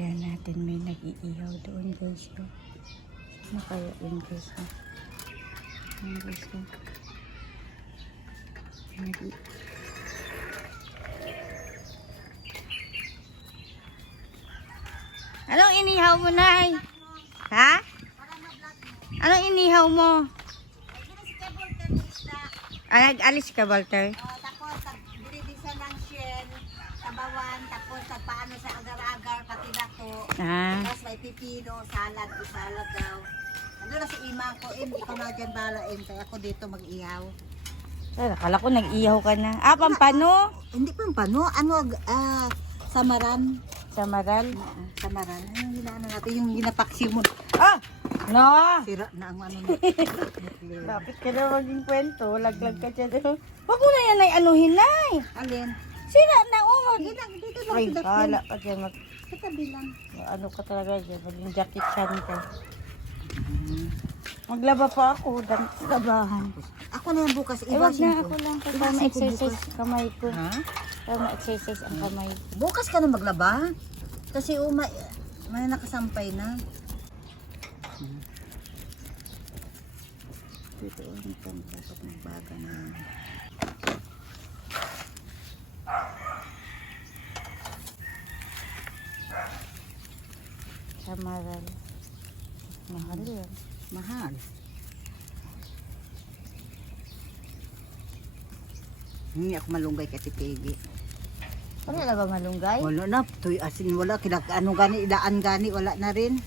Kaya natin may nag-iihaw doon guys. Ano kaya yun guys? Ano guys? Anong inihaw mo, Nay? Ha? Anong inihaw mo? Nag-alis ka, Walter? Tapos, binibisa ng shell, sabawan, tapos paano sa agar-agar, pati dato. Tapos may pipino, salad, salad daw. Ano na si Ima ko, ikaw na dyan balain, kaya ako dito mag-ihaw. Akala ko nag-ihaw ka na. Pampano? Hindi pampano, samaran. Samaral? Samaran. Ano ginaano natin, yung ginapaksi mo. No! Sira na ang ano. Bakit ka na maging kwento? Laglag ka dyan. Huwag mo na yan ay anuhin, Nay. Alin? Sira na, Dito lang Ay, sa kala ka dyan. Sa tabi lang. Ano ka talaga dyan? Maging jacket chan ka. Maglaba pa ako. Labahan. Ako na yan bukas, Wag iwasin na ko. ako lang. Para Iwasin ko ma-exercise bukas. kamay ko. Ha? Para ma-exercise ang kamay. Bukas ka na maglaba? Kasi may nakasampay na. Dito ang dapat magbaga na. Samaral. Mahal yun. Mahal. Hindi ako malunggay kasi Pegi. Wala na ba malunggay? Wala na, tuy asin wala, ano gani, idaan gani, wala na rin.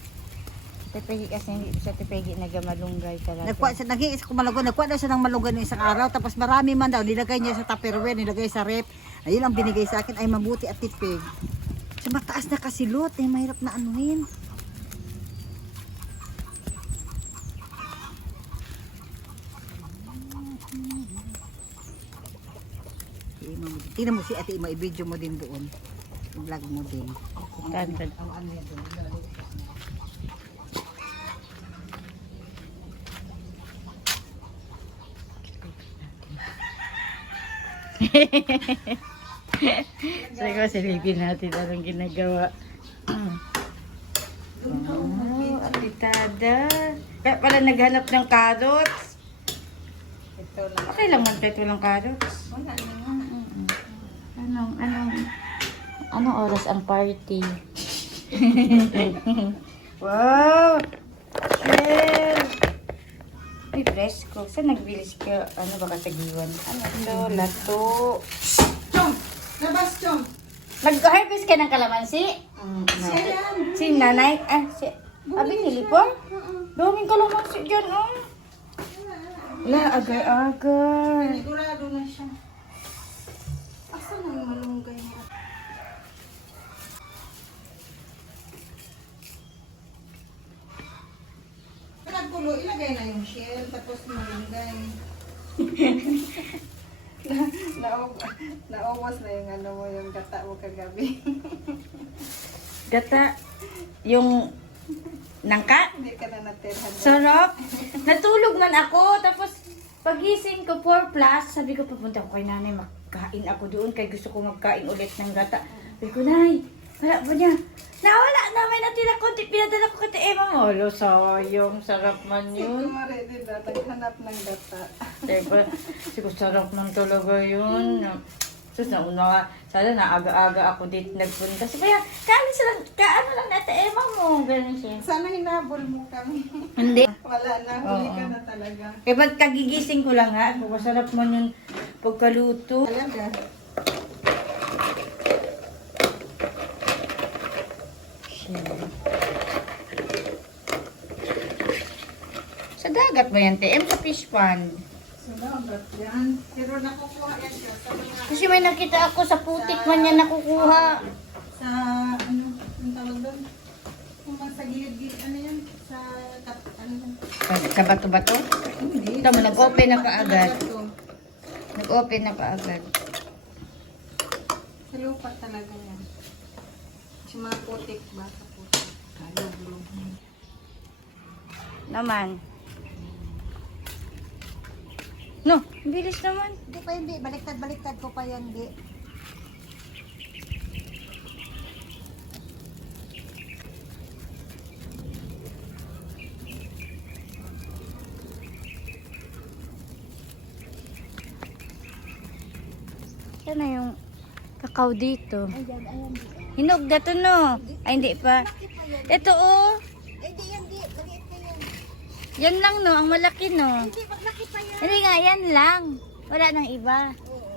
Tipegi kasi hindi siya tipegi nagamalunggay talaga. Nag-iis ko malunggay, nagkuha na siya ng malunggay ng isang araw, tapos marami man daw, nilagay niya sa tupperware, nilagay sa rep. Ayun ang binigay sa akin, ay mabuti at tipeg. So mataas na kasi lot, mahirap na anuhin. Tingnan mo si Ate Ima, i-video mo din doon. I-vlog mo din. Tandad. Ano yan doon? Sabi ko, silipin natin anong ginagawa. Atitada. Kaya pala naghanap ng carrots. Okay lang man kahit walang carrots. Anong oras ang party? Wow! Shell! Ay, presko. Saan nagbilis ka? Ano ba kasagiwan? Ano ito? Lato. Chong! Labas, Chong! Nag-harvest ka ng kalamansi? Si nanay? Abi nilipon? Daming kalamansi dyan, oh. Wala, agar-agar. Sigurado na siya. Asa na yung malunggay mo? Pinagpulo, ilagay na yung shell, tapos malunggay. Naubos na yung ano mo, yung gata mo kagabi. Gata. Yung nangka? Hindi ka na natirhan. Sarap. Natulog man ako. Tapos pagising ko 4 plus, sabi ko pupunta ko kay nanay, magkain ako doon. Kaya gusto ko magkain ulit ng gata. Sabi ko, Nay, wala ba niya? Nawala na, may natira konti. Pinadala ko kay Emma. Alo, sayang. Sarap man yun. Kumari din na, naghanap ng gata. Diba? Siguro sarap man talaga yun. Tapos nauna nga, sana naaga-aga ako dito nagpunta. So kaya, kaano lang natin Emma mo. Ganun siya. Sana hinabol mo kami. Hindi. Wala na, huli ka na talaga. Kaya ba't kagigising ko lang ha? Masarap man yung pagkaluto. Talaga. Sa dagat ba yan, TM? Sa fish pond? Salamat yan. Pero nakukuha yan siya sa mga... Kasi may nakita ako sa putik man yan nakukuha. Sa ano, yung tawag doon? Kung sa gilid-gilid, ano yan? Sa, ano yan? Sa bato-bato? Hindi. Tama, nag-open na kaagad. Sa Nag-open na kaagad. lupa talaga yan. Sa mga putik ba? Sa putik. Kalog-log. Naman. No, bilis naman. Hindi pa hindi. Baliktad-baliktad ko pa yan, di. Saan na yung kakao dito? Ayan, ayan. Hinog na to, no? Ay, hindi pa. Ito, oh. Hindi, yan, di. Maliit na yan. Yan lang, no? Ang malaki, no? Hindi, maglaki pa yan. Hindi nga, yan lang. Wala nang iba. Oo.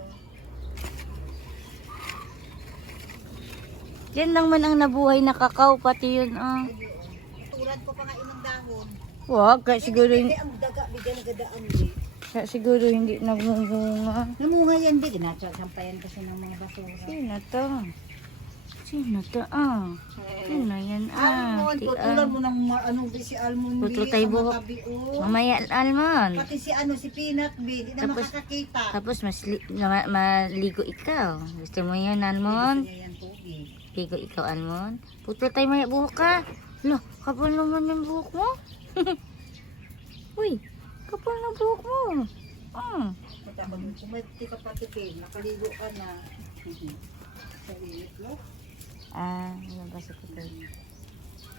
Yan lang man ang nabuhay na kakao, pati yun, oh. Tulad ko pa nga inang dahon. Wag, kaya siguro, Hindi, ang daga, bigyan gadaan di. kaya siguro hindi namungunga. Namunga yan di. Ginatsampayan kasi ng mga basura. Sino to? Sino to, ah? Sino yan, ah? Almond, putulan mo ng ano di si Almond. Putol di, tayo ang buhok. matabi, oh. Mamaya, almond. Pati si ano si Peanut B, di na Tapos- makakakita. Tapos maligo ikaw. Gusto mo yun, almond? Kaya yan tubig. Ligo ikaw, almond. Putol tayo maya buhok ka. Lo, kapal naman yung buhok mo. Uy, kapal na buhok mo. Ah. Matabang kumati ka pati Pin, nakaligo ka na. Sa init, no? Ah, ano ba sa kapal?